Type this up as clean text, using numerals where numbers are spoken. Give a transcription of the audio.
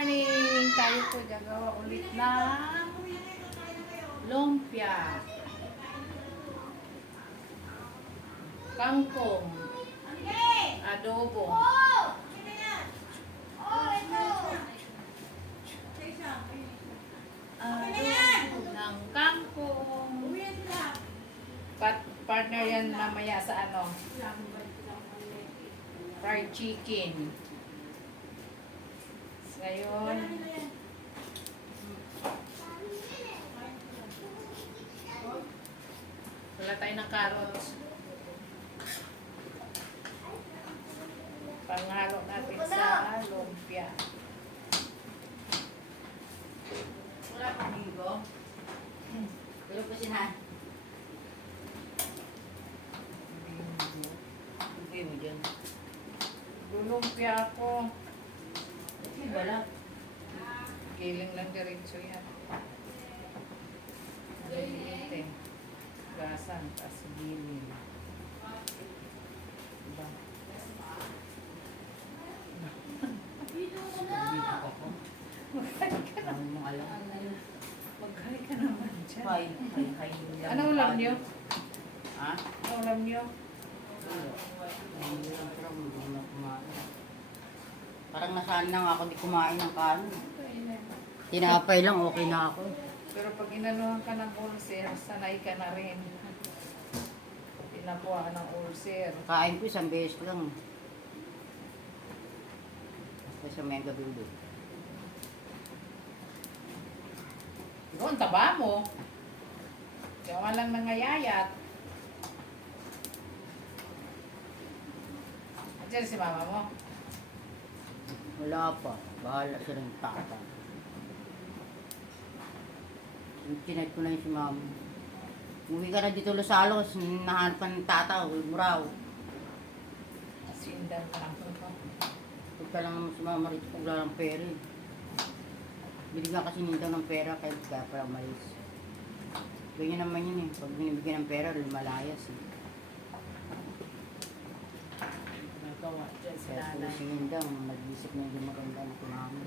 morning! Tayo po gagawa ulit ng lumpia, kangkong, adobo, ng kangkong. Partner yan mamaya sa ano, fried chicken. Ngayon, wala tayo ng carrots. Panghalo natin sa lumpia. Wala pang higo. Pero pa siya. Hindi mo dyan. Lumpia ako. Hindi wala. Giling lang diretso yan. Nalilit eh. Gasan, tas giling. Diba? Dito ako. Ano mo alam? Magkali ka naman dyan. Hay. Ano ulam niyo? Ha? Ano ulam niyo? Hindi lang pero hindi na kumain. Parang nasanay na nga ako di kumain ng kanin. Tinapay lang, okay na ako. Pero pag inanuhan ka ng ulcer, sanay ka na rin. Tinapuha ka ng ulcer. Kain ko isang beses lang. Basta sa mega building. Doon, taba mo. Gawa lang nangayayat. Andiyan si mama mo. Wala pa. Bahala siya ng tata. Chinet ko na yun si mama. Umuwi ka na dito Losalo, nahanap ka ng tata, Muraw. Asindan ka lang. Punta lang si mama rito kung wala ng pera. Binigyan kasi nindaw ng pera kaya pala umalis. Ganyan naman yun eh. Pag binibigyan ng pera, lumalayas eh. Nagawa dyan si Kaya nanay. si Nindaw, nag-isip na yung maganda na kumama.